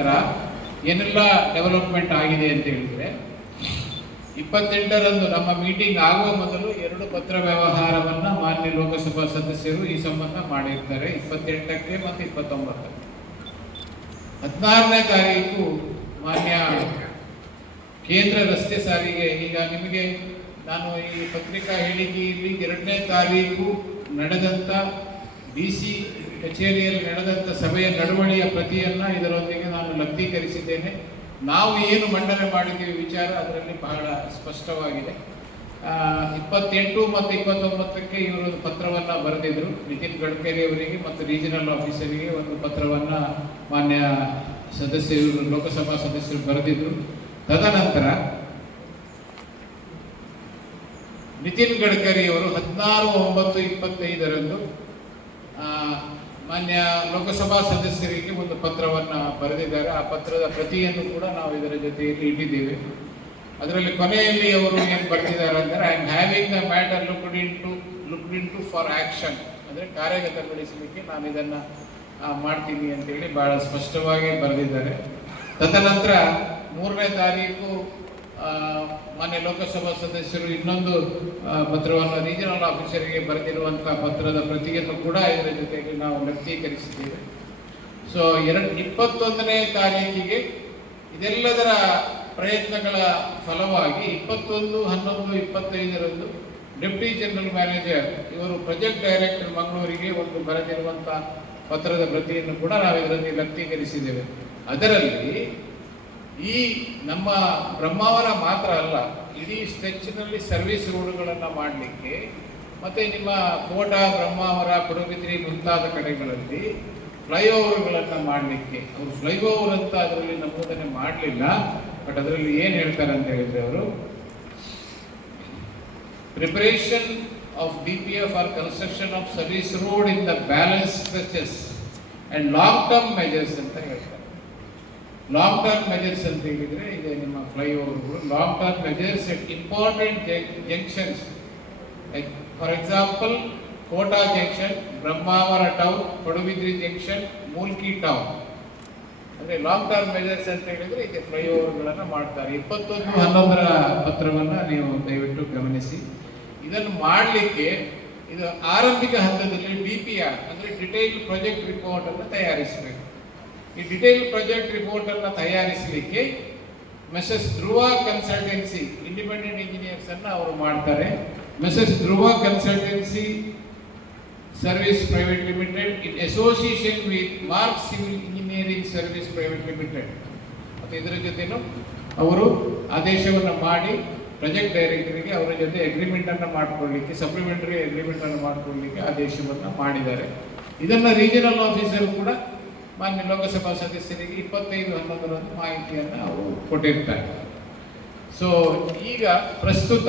ನಂತರ ಏನೆಲ್ಲ ಡೆವಲಪ್ಮೆಂಟ್ ಆಗಿದೆ ಅಂತ ಹೇಳಿದರೆ, 28ರಂದು ನಮ್ಮ ಮೀಟಿಂಗ್ ಆಗುವ ಮೊದಲು 2 ಪತ್ರ ವ್ಯವಹಾರವನ್ನು ಮಾನ್ಯ ಲೋಕಸಭಾ ಸದಸ್ಯರು ಈ ಸಂಬಂಧ ಮಾಡಿರ್ತಾರೆ, 28ಕ್ಕೆ ಮತ್ತು 29ಕ್ಕೆ. 16ನೇ ತಾರೀಕು ಮಾನ್ಯ ಕೇಂದ್ರ ರಸ್ತೆ ಸಾರಿಗೆ, ಈಗ ನಿಮಗೆ ನಾನು ಈ ಪತ್ರಿಕಾ ಹೇಳಿಕೆಯಲ್ಲಿ 2ನೇ ತಾರೀಕು ನಡೆದಂಥ DC ಕಚೇರಿಯಲ್ಲಿ ನಡೆದಂಥ ಸಭೆಯ ನಡವಳಿಕೆಯ ಪ್ರತಿಯನ್ನು ಇದರೊಂದಿಗೆ ನಾನು ಲಗ್ನೀಕರಿಸಿದ್ದೇನೆ. ನಾವು ಏನು ಮಂಡನೆ ಮಾಡಿದ್ದೀವಿ ವಿಚಾರ ಅದರಲ್ಲಿ ಬಹಳ ಸ್ಪಷ್ಟವಾಗಿದೆ. 28 ಮತ್ತು 29ಕ್ಕೆ ಇವರು ಪತ್ರವನ್ನು ಬರೆದಿದ್ದರು. ನಿತಿನ್ ಗಡ್ಕರಿ ಅವರಿಗೆ ಮತ್ತು ರೀಜನಲ್ ಆಫೀಸರಿಗೆ ಒಂದು ಪತ್ರವನ್ನು ಮಾನ್ಯ ಸದಸ್ಯರು, ಲೋಕಸಭಾ ಸದಸ್ಯರು ಬರೆದಿದ್ದರು. ತದನಂತರ ನಿತಿನ್ ಗಡ್ಕರಿ ಅವರು 16/9/25ರಂದು ಮಾನ್ಯ ಲೋಕಸಭಾ ಸದಸ್ಯರಿಗೆ ಒಂದು ಪತ್ರವನ್ನು ಬರೆದಿದ್ದಾರೆ. ಆ ಪತ್ರದ ಪ್ರತಿಯನ್ನು ಕೂಡ ನಾವು ಇದರ ಜೊತೆಯಲ್ಲಿ ಇಟ್ಟಿದ್ದೇವೆ. ಅದರಲ್ಲಿ ಕೊನೆಯಲ್ಲಿ ಅವರು ಏನು ಬರೆದಿದ್ದಾರೆ ಅಂದರೆ, I am having the matter looked into for action, ಅಂದರೆ ಕಾರ್ಯಗತಗೊಳಿಸಲಿಕ್ಕೆ ನಾನು ಇದನ್ನು ಮಾಡ್ತೀನಿ ಅಂತೇಳಿ ಭಾಳ ಸ್ಪಷ್ಟವಾಗಿ ಬರೆದಿದ್ದಾರೆ. ತದನಂತರ 3ನೇ ತಾರೀಕು ಮಾನ್ಯ ಲೋಕಸಭಾ ಸದಸ್ಯರು ಇನ್ನೊಂದು ಪತ್ರವನ್ನು ರೀಜನಲ್ ಆಫೀಸರಿಗೆ ಬರೆದಿರುವಂಥ ಪತ್ರದ ಪ್ರತಿಯನ್ನು ಕೂಡ ಇದರ ಜೊತೆಗೆ ನಾವು ಲಗ್ನೀಕರಿಸಿದ್ದೇವೆ. ಸೊ 21ನೇ ತಾರೀಕಿಗೆ ಇದೆಲ್ಲದರ ಪ್ರಯತ್ನಗಳ ಫಲವಾಗಿ 21/11/25ರಂದು ಡೆಪ್ಟಿ ಜನರಲ್ ಮ್ಯಾನೇಜರ್ ಇವರು ಪ್ರಾಜೆಕ್ಟ್ ಡೈರೆಕ್ಟರ್ ಮಂಗಳೂರಿಗೆ ಒಂದು ಬರೆದಿರುವಂಥ ಪತ್ರದ ಪ್ರತಿಯನ್ನು ಕೂಡ ನಾವು ಇದರಲ್ಲಿ ಲಗ್ನೀಕರಿಸಿದ್ದೇವೆ. ಅದರಲ್ಲಿ ಈ ನಮ್ಮ ಬ್ರಹ್ಮಾವರ ಮಾತ್ರ ಅಲ್ಲ, ಇಡೀ ಸ್ಟ್ರೆಚ್ನಲ್ಲಿ ಸರ್ವಿಸ್ ರೋಡ್ಗಳನ್ನು ಮಾಡಲಿಕ್ಕೆ ಮತ್ತು ನಿಮ್ಮ ಕೋಟ, ಬ್ರಹ್ಮಾವರ, ಪಡುಬಿದ್ರಿ ಮುಂತಾದ ಕಡೆಗಳಲ್ಲಿ ಫ್ಲೈಓವರ್ಗಳನ್ನು ಮಾಡಲಿಕ್ಕೆ, ಅವರು ಫ್ಲೈಓವರ್ ಅಂತ ಅದರಲ್ಲಿ ನಮೂದನೆ ಮಾಡಲಿಲ್ಲ. ಬಟ್ ಅದರಲ್ಲಿ ಏನು ಹೇಳ್ತಾರೆ ಅಂತ ಹೇಳಿದರೆ, ಅವರು preparation of DPA for construction of service road in the balance stretches and long term measures ಅಂತ ಹೇಳ್ತಾರೆ. ಲಾಂಗ್ ಟರ್ಮ್ ಮೆಜರ್ಸ್ ಅಂತ ಹೇಳಿದರೆ ಇದೆ ನಿಮ್ಮ ಫ್ಲೈಓವರ್ಗಳು. Long term measures at important junctions, like for example Kota junction, Brahmavar town, Padubidri junction, Mulki town. ಅಂದರೆ long term measures ಅಂತ ಹೇಳಿದರೆ ಇದೆ ಫ್ಲೈಓವರ್ಗಳನ್ನು ಮಾಡ್ತಾರೆ. 21/11ರ ಪತ್ರವನ್ನು ನೀವು ದಯವಿಟ್ಟು ಗಮನಿಸಿ. ಇದನ್ನು ಮಾಡಲಿಕ್ಕೆ ಇದು ಆರಂಭಿಕ ಹಂತದಲ್ಲಿ DPR ಅಂದರೆ ಡಿಟೇಲ್ ಪ್ರಾಜೆಕ್ಟ್ ರಿಪೋರ್ಟನ್ನು ತಯಾರಿಸಬೇಕು. ಈ ಡಿಟೇಲ್ ಪ್ರಾಜೆಕ್ಟ್ ರಿಪೋರ್ಟನ್ನು ತಯಾರಿಸಲಿಕ್ಕೆ ಮೆಸಸ್ ಧ್ರುವ ಕನ್ಸಲ್ಟೆನ್ಸಿ, ಇಂಡಿಪೆಂಡೆಂಟ್ ಇಂಜಿನಿಯರ್ಸನ್ನು ಅವರು ಮಾಡ್ತಾರೆ. Mrs Dhruva consultancy service private limited in association with mark civil engineering service private limited. ಮತ್ತು ಇದರ ಜೊತೆನೂ ಅವರು ಆದೇಶವನ್ನು ಮಾಡಿ ಪ್ರಾಜೆಕ್ಟ್ ಡೈರೆಕ್ಟರಿಗೆ ಅವರ ಜೊತೆ ಅಗ್ರಿಮೆಂಟನ್ನು ಮಾಡಿಕೊಳ್ಳಲಿಕ್ಕೆ, ಸಪ್ಲಿಮೆಂಟರಿ ಅಗ್ರಿಮೆಂಟನ್ನು ಮಾಡಿಕೊಳ್ಳಲಿಕ್ಕೆ ಆದೇಶವನ್ನು ಮಾಡಿದ್ದಾರೆ. ಇದನ್ನು ರೀಜನಲ್ ಆಫೀಸರ್ ಕೂಡ ಮಾನ್ಯ ಲೋಕಸಭಾ ಸದಸ್ಯರಿಗೆ 25/11ರಂದು ಮಾಹಿತಿಯನ್ನು ಅವರು ಕೊಟ್ಟಿರ್ತಾರೆ. ಸೊ ಈಗ ಪ್ರಸ್ತುತ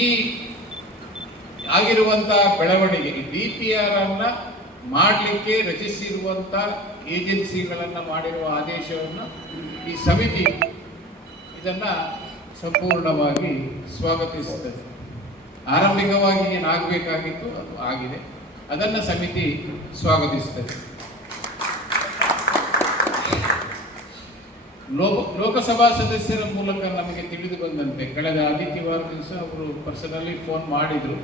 ಈ ಆಗಿರುವಂಥ ಬೆಳವಣಿಗೆ, DPR ಅನ್ನು ಮಾಡಲಿಕ್ಕೆ ರಚಿಸಿರುವಂಥ ಏಜೆನ್ಸಿಗಳನ್ನು ಮಾಡಿರುವ ಆದೇಶವನ್ನು ಈ ಸಮಿತಿ ಇದನ್ನು ಸಂಪೂರ್ಣವಾಗಿ ಸ್ವಾಗತಿಸುತ್ತದೆ. ಆರಂಭಿಕವಾಗಿ ಏನಾಗಬೇಕಾಗಿತ್ತು ಅದು ಆಗಿದೆ, ಅದನ್ನು ಸಮಿತಿ ಸ್ವಾಗತಿಸುತ್ತದೆ. ಲೋಕಸಭಾ ಸದಸ್ಯರ ಮೂಲಕ ನಮಗೆ ತಿಳಿದು ಬಂದಂತೆ ಕಳೆದ ಆದಿತ್ಯವಾರ ದಿವಸ ಅವರು ಪರ್ಸನಲಿ ಫೋನ್ ಮಾಡಿದರು.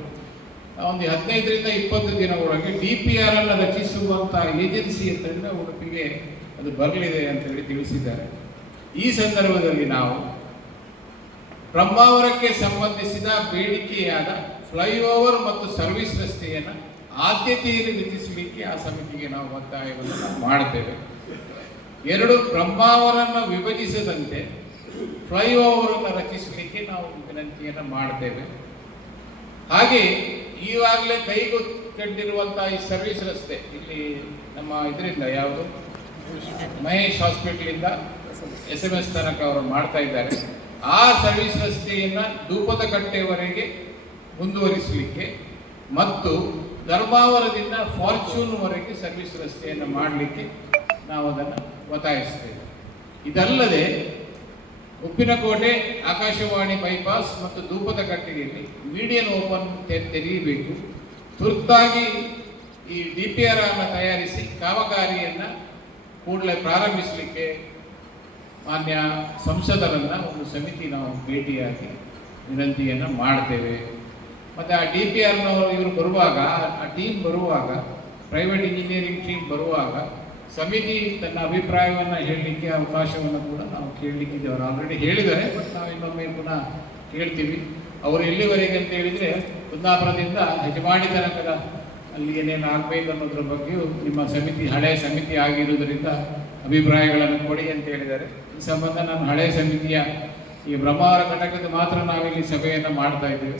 ಒಂದು 15ರಿಂದ 20 ದಿನ ಒಳಗೆ DPR ಅನ್ನು ರಚಿಸುವಂಥ ಏಜೆನ್ಸಿ ಅಂತಂದರೆ ಉಡುಪಿಗೆ ಅದು ಬರಲಿದೆ ಅಂತೇಳಿ ತಿಳಿಸಿದ್ದಾರೆ. ಈ ಸಂದರ್ಭದಲ್ಲಿ ನಾವು ಬ್ರಹ್ಮಾವರಕ್ಕೆ ಸಂಬಂಧಿಸಿದ ಬೇಡಿಕೆಯಾದ ಫ್ಲೈಓವರ್ ಮತ್ತು ಸರ್ವಿಸ್ ರಸ್ತೆಯನ್ನು ಆದ್ಯತೆಯಲ್ಲಿ ರಚಿಸಲಿಕ್ಕೆ ಆ ಸಮಿತಿಗೆ ನಾವು ಒತ್ತಾಯವನ್ನು ಮಾಡ್ತೇವೆ. 2 ಬ್ರಹ್ಮಾವರನ್ನು ವಿಭಜಿಸದಂತೆ ಫ್ಲೈಓವರನ್ನು ರಚಿಸಲಿಕ್ಕೆ ನಾವು ವಿನಂತಿಯನ್ನು ಮಾಡ್ತೇವೆ. ಹಾಗೆ ಈವಾಗಲೇ ಕೈಗೊಂಡಿರುವಂಥ ಈ ಸರ್ವಿಸ್ ರಸ್ತೆ ಇಲ್ಲಿ ನಮ್ಮ ಇದರಿಂದ ಯಾವುದು ಮಹೇಶ್ ಹಾಸ್ಪಿಟಲಿಂದ SMS ತನಕ ಅವರು ಮಾಡ್ತಾ ಇದ್ದಾರೆ. ಆ ಸರ್ವಿಸ್ ರಸ್ತೆಯನ್ನು ಧೂಪದ ಕಟ್ಟೆವರೆಗೆ ಮುಂದುವರಿಸಲಿಕ್ಕೆ ಮತ್ತು ಧರ್ಮಾವರದಿಂದ ಫಾರ್ಚೂನ್ವರೆಗೆ ಸರ್ವಿಸ್ ರಸ್ತೆಯನ್ನು ಮಾಡಲಿಕ್ಕೆ ನಾವು ಅದನ್ನು ಒತ್ತಾಯಿಸ್ತೇವೆ. ಇದಲ್ಲದೆ ಉಪ್ಪಿನಕೋಟೆ, ಆಕಾಶವಾಣಿ ಬೈಪಾಸ್ ಮತ್ತು ಧೂಪದ ಕಟ್ಟೆಯಲ್ಲಿ ಮೀಡಿಯನ್ ಓಪನ್ ತೆರೆಯಬೇಕು. ತುರ್ತಾಗಿ ಈ DPR ಅನ್ನು ತಯಾರಿಸಿ ಕಾಮಗಾರಿಯನ್ನು ಕೂಡಲೇ ಪ್ರಾರಂಭಿಸಲಿಕ್ಕೆ ಮಾನ್ಯ ಸಂಸದರನ್ನು ಒಂದು ಸಮಿತಿ ನಾವು ಭೇಟಿಯಾಗಿ ವಿನಂತಿಯನ್ನು ಮಾಡ್ತೇವೆ. ಮತ್ತು ಆ DPRನವರು ಇವರು ಬರುವಾಗ, ಆ ಟೀಮ್ ಬರುವಾಗ, ಪ್ರೈವೇಟ್ ಇಂಜಿನಿಯರಿಂಗ್ ಟೀಮ್ ಬರುವಾಗ ಸಮಿತಿ ತನ್ನ ಅಭಿಪ್ರಾಯವನ್ನು ಹೇಳಲಿಕ್ಕೆ ಅವಕಾಶವನ್ನು ಕೂಡ ನಾವು ಕೇಳಲಿಕ್ಕಿದ್ದೇವೆ. ಅವರು ಆಲ್ರೆಡಿ ಹೇಳಿದ್ದಾರೆ, ಬಟ್ ನಾವು ಇನ್ನೊಮ್ಮೆ ಪುನಃ ಕೇಳ್ತೀವಿ. ಅವರು ಎಲ್ಲಿವರೆಗೆ ಅಂತ ಹೇಳಿದರೆ ಕುಂದಾಪುರದಿಂದ ಹೆಜಮಾಡಿ ತನಕದ ಅಲ್ಲಿ ಏನೇನು ಆಗಬೇಕು ಅನ್ನೋದ್ರ ಬಗ್ಗೆಯೂ ನಿಮ್ಮ ಸಮಿತಿ ಹಳೆಯ ಸಮಿತಿ ಆಗಿರುವುದರಿಂದ ಅಭಿಪ್ರಾಯಗಳನ್ನು ಕೊಡಿ ಅಂತ ಹೇಳಿದ್ದಾರೆ. ಈ ಸಂಬಂಧ ನಾನು ಹಳೆಯ ಸಮಿತಿಯ ಈ ಬ್ರಹ್ಮಾವರ ಘಟಕದ ಮಾತ್ರ ನಾವಿಲ್ಲಿ ಸಭೆಯನ್ನು ಮಾಡ್ತಾ ಇದ್ದೇವೆ.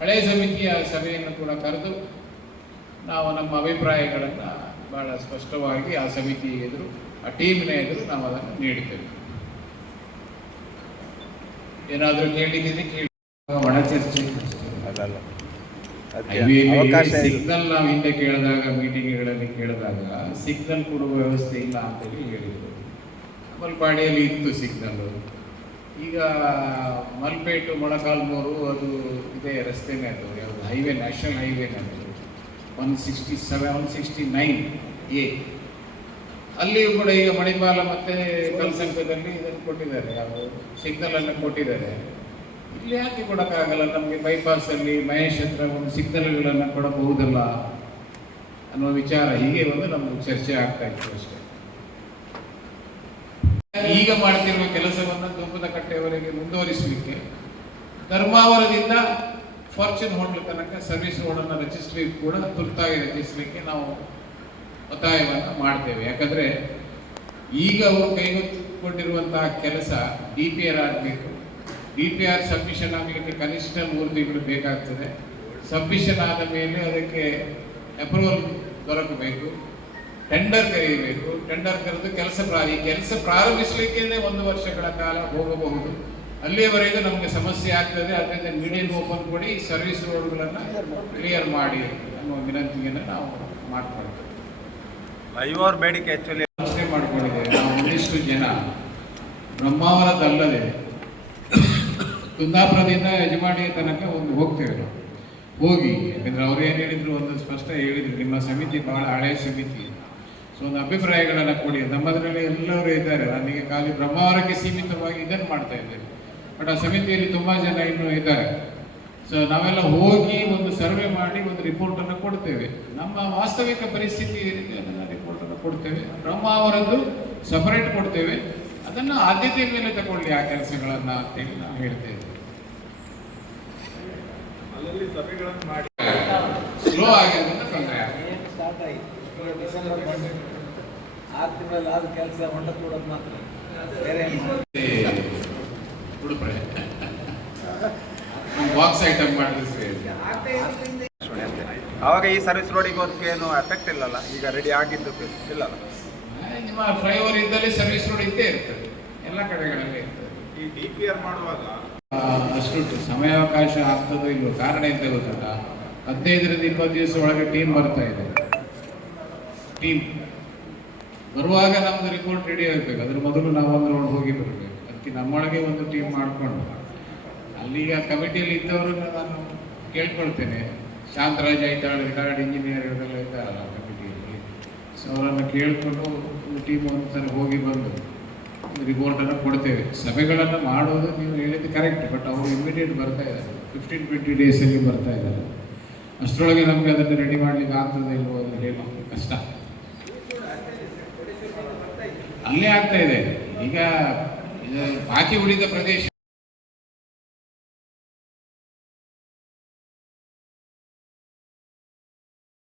ಹಳೆಯ ಸಮಿತಿಯ ಸಭೆಯನ್ನು ಕೂಡ ಕರೆದು ನಾವು ನಮ್ಮ ಅಭಿಪ್ರಾಯಗಳನ್ನು ಭಾಳ ಸ್ಪಷ್ಟವಾಗಿ ಆ ಸಮಿತಿ ಎದುರು, ಆ ಟೀಮಿನ ಎದುರು ನಾವು ಅದನ್ನು ನೀಡುತ್ತೇವೆ. ಏನಾದರೂ ಕೇಳಲಿಕ್ಕೆ ಕೇಳಿ. ಒಣ ಚರ್ಚೆ ಸಿಗ್ನಲ್ ನಾವು ಹಿಂದೆ ಕೇಳಿದಾಗ, ಮೀಟಿಂಗ್ಗಳಲ್ಲಿ ಕೇಳಿದಾಗ ಸಿಗ್ನಲ್ ಕೊಡುವ ವ್ಯವಸ್ಥೆ ಇಲ್ಲ ಅಂತೇಳಿ ಹೇಳಿದರು. ಮಲ್ಪಾಡಿಯಲ್ಲಿ ಇತ್ತು ಸಿಗ್ನಲ್ಲು. ಈಗ ಮಲ್ಪೇಟು ಮೊಳಕಾಲ್ಮೂರು ಅದು ಇದೇ ರಸ್ತೆನೇ, ಅದು ಯಾವುದು ಹೈವೇ, ನ್ಯಾಷನಲ್ ಹೈವೇನೇ ಅದು 167, 169A. ಅಲ್ಲಿಯೂ ಕೂಡ ಈಗ ಮಣಿಪಾಲ ಮತ್ತು ಕಲ್ಸಂಕದಲ್ಲಿ ಇದನ್ನು ಕೊಟ್ಟಿದ್ದಾರೆ, ಯಾವ ಸಿಗ್ನಲನ್ನು ಕೊಟ್ಟಿದ್ದಾರೆ. ಇಲ್ಲಿ ಯಾಕೆ ಕೊಡೋಕ್ಕಾಗಲ್ಲ? ನಮಗೆ ಬೈಪಾಸಲ್ಲಿ ಮಹೇಶ್ ಹತ್ರ ಒಂದು ಸಿಗ್ನಲ್ಗಳನ್ನು ಕೊಡಬಹುದಲ್ಲ ಅನ್ನೋ ವಿಚಾರ ಹೀಗೆ ಒಂದು ನಮ್ಮದು ಚರ್ಚೆ ಆಗ್ತಾ ಇತ್ತು ಅಷ್ಟೇ. ಈಗ ಮಾಡ್ತಿರುವ ಕೆಲಸವನ್ನು ದುಂಬದ ಕಟ್ಟೆಯವರೆಗೆ ಮುಂದುವರಿಸಲಿಕ್ಕೆ ಧರ್ಮಾವರದಿಂದ ಫಾರ್ಚೂನ್ ಹೋಟೆಲ್ ತನಕ ಸರ್ವಿಸ್ ರೋಡನ್ನು ರಚಿಸಲಿ ಕೂಡ ತುರ್ತಾಗಿ ರಚಿಸಲಿಕ್ಕೆ ನಾವು ಒತ್ತಾಯವನ್ನು ಮಾಡ್ತೇವೆ. ಯಾಕಂದರೆ ಈಗ ಅವರು ಕೈಗೊಳ್ಳುವಂತಹ ಕೆಲಸ DPR ಆಗಬೇಕು. DPR ಸಬ್ಮಿಷನ್ ಆಗಲಿಕ್ಕೆ ಕನಿಷ್ಠ 3 ತಿಂಗಳು ಬೇಕಾಗ್ತದೆ. ಸಬ್ಮಿಷನ್ ಆದ ಮೇಲೆ ಅದಕ್ಕೆ ಅಪ್ರೂವಲ್ ದೊರಕಬೇಕು, ಟೆಂಡರ್ ಕರೆಯಬೇಕು. ಟೆಂಡರ್ ಕರೆದು ಕೆಲಸ ಪ್ರಾರಂಭಿಸಲಿಕ್ಕೆ 1 ವರ್ಷಗಳ ಕಾಲ ಹೋಗಬಹುದು. ಅಲ್ಲಿಯವರೆಗೂ ನಮಗೆ ಸಮಸ್ಯೆ ಆಗ್ತದೆ. ಅದರಿಂದ ಮೀಡಿಯಂ ಓಪನ್ ಕೊಡಿ, ಸರ್ವಿಸ್ ರೋಡ್ಗಳನ್ನು ಕ್ಲಿಯರ್ ಮಾಡಿ ಅನ್ನುವ ವಿನಂತಿಯನ್ನು ನಾವು ಮಾಡ್ಕೊಳ್ತೇವೆ. ಐವರ್ ಬೇಡಿಕೆ ಆ್ಯಕ್ಚುಲಿ ಯೋಚನೆ ಮಾಡ್ಕೊಂಡಿದ್ದೇವೆ ನಾವು. ಒಂದಿಷ್ಟು ಜನ ಬ್ರಹ್ಮಾವರದಲ್ಲದೆ ಕುಂದಾಪುರದಿಂದ ಯಜಮಾಡಿಯ ತನಕ ಒಂದು ಹೋಗ್ತೇವೆ ನಾವು. ಹೋಗಿ, ಯಾಕಂದರೆ ಅವ್ರು ಏನು ಹೇಳಿದ್ರು, ಒಂದು ಸ್ಪಷ್ಟ ಹೇಳಿದ್ರು, ನಿಮ್ಮ ಸಮಿತಿ ಬಹಳ ಹಳೆಯ ಸಮಿತಿ, ಸೊ ಒಂದು ಅಭಿಪ್ರಾಯಗಳನ್ನು ಕೊಡಿ. ನಮ್ಮದರಲ್ಲಿ ಎಲ್ಲರೂ ಇದ್ದಾರೆ. ನನಗೆ ಖಾಲಿ ಬ್ರಹ್ಮಾವರಕ್ಕೆ ಸೀಮಿತವಾಗಿ ಇದನ್ನು ಮಾಡ್ತಾ ಇದ್ದೇವೆ, ಬಟ್ ಆ ಸಮಿತಿಯಲ್ಲಿ ತುಂಬ ಜನ ಇನ್ನೂ ಇದ್ದಾರೆ. ಸೊ ನಾವೆಲ್ಲ ಹೋಗಿ ಒಂದು ಸರ್ವೆ ಮಾಡಿ ಒಂದು ರಿಪೋರ್ಟನ್ನು ಕೊಡ್ತೇವೆ. ನಮ್ಮ ವಾಸ್ತವಿಕ ಪರಿಸ್ಥಿತಿ ಏನಿದೆ ಅದನ್ನು ರಿಪೋರ್ಟನ್ನು ಕೊಡ್ತೇವೆ. ಬ್ರಹ್ಮಾವರದ್ದು ಸಪರೇಟ್ ಕೊಡ್ತೇವೆ. ಅದನ್ನು ಆದ್ಯತೆ ಮೇಲೆ ತಗೊಳ್ಳಿ ಆ ಕೆಲಸಗಳನ್ನು ಅಂತೇಳಿ ನಾವು ಹೇಳ್ತಾ ಇದ್ದೇವೆ. ಸ್ಲೋ ಆಗಿರೋದ್ರಿಂದ ತೊಂದರೆ ಆಗಿದೆ. ಉಡುಪರೆ ಬಾಕ್ಸ್ ಐಟಮ್ ಮಾಡಿದ್ರೆ ಅವಾಗ ಈ ಸರ್ವಿಸ್ ರೋಡಿಗೆ ಹೋದಕ್ಕೆ ಏನು ಎಫೆಕ್ಟ್ ಇಲ್ಲಲ್ಲ? ಈಗ ರೆಡಿ ಆಗಿದ್ದಕ್ಕೆ ಇಲ್ಲಲ್ಲ? ನಿಮ್ಮ ಫ್ಲೈಓವರ್ ಇದ್ದಲ್ಲಿ ಸರ್ವಿಸ್ ರೋಡ್ ಇದ್ದೇ ಇರ್ತದೆ, ಎಲ್ಲ ಕಡೆಗಳಲ್ಲಿ ಇರ್ತದೆ. ಈ DPR ಮಾಡುವಾಗ ಅಷ್ಟು ಸಮಯಾವಕಾಶ ಆಗ್ತದೋ ಇಲ್ಲೋ, ಕಾರಣ ಎಂತ ಗೊತ್ತಲ್ಲ, 15ರಿಂದ 20 ದಿವಸ ಒಳಗೆ ಟೀಮ್ ಬರ್ತಾ ಇದೆ. ಟೀಮ್ ಬರುವಾಗ ನಮ್ಮದು ರಿಪೋರ್ಟ್ ರೆಡಿ ಆಗಬೇಕು. ಅದ್ರ ಮೊದಲು ನಾವು ಒಂದು ರೌಂಡ್ ಹೋಗಿ ಬರಬೇಕು. ಅದಕ್ಕೆ ನಮ್ಮೊಳಗೆ ಒಂದು ಟೀಮ್ ಮಾಡಿಕೊಂಡು ಅಲ್ಲಿಗ ಕಮಿಟಿಯಲ್ಲಿ ಇದ್ದವರನ್ನು ನಾನು ಕೇಳ್ಕೊಳ್ತೇನೆ. ಶಾಂತರಾಜ್ ಐತಾಳ್, ರಿಟೈರ್ಡ್ ಇಂಜಿನಿಯರ್ ಇವರೆಲ್ಲ ಇದ್ದಾರಲ್ಲ ಕಮಿಟಿಯಲ್ಲಿ, ಸೊ ಅವರನ್ನು ಕೇಳಿಕೊಂಡು ಒಂದು ಟೀಮ್ ಒಂದ್ಸಲ ಹೋಗಿ ಬಂದು ರಿಪೋರ್ಟನ್ನು ಕೊಡ್ತೇವೆ. ಸಭೆಗಳನ್ನು ಮಾಡೋದು ನೀವು ಹೇಳಿದ್ದು ಕರೆಕ್ಟ್, ಬಟ್ ಅವರು ಇಮಿಡಿಯೇಟ್ ಬರ್ತಾ ಇದ್ದಾರೆ, 15-20 ಡೇಸಲ್ಲಿ ಬರ್ತಾ ಇದ್ದಾರೆ. ಅಷ್ಟರೊಳಗೆ ನಮಗೆ ಅದನ್ನು ರೆಡಿ ಮಾಡಲಿಕ್ಕೆ ಆಗ್ತದೆ ಇಲ್ವೋ ಅದನ್ನು ಹೇಳಲಿಕ್ಕೆ ಕಷ್ಟ. ಅಲ್ಲೇ ಆಗ್ತಾ ಇದೆ. ಈಗ ಬಾಕಿ ಉಳಿದ ಪ್ರದೇಶ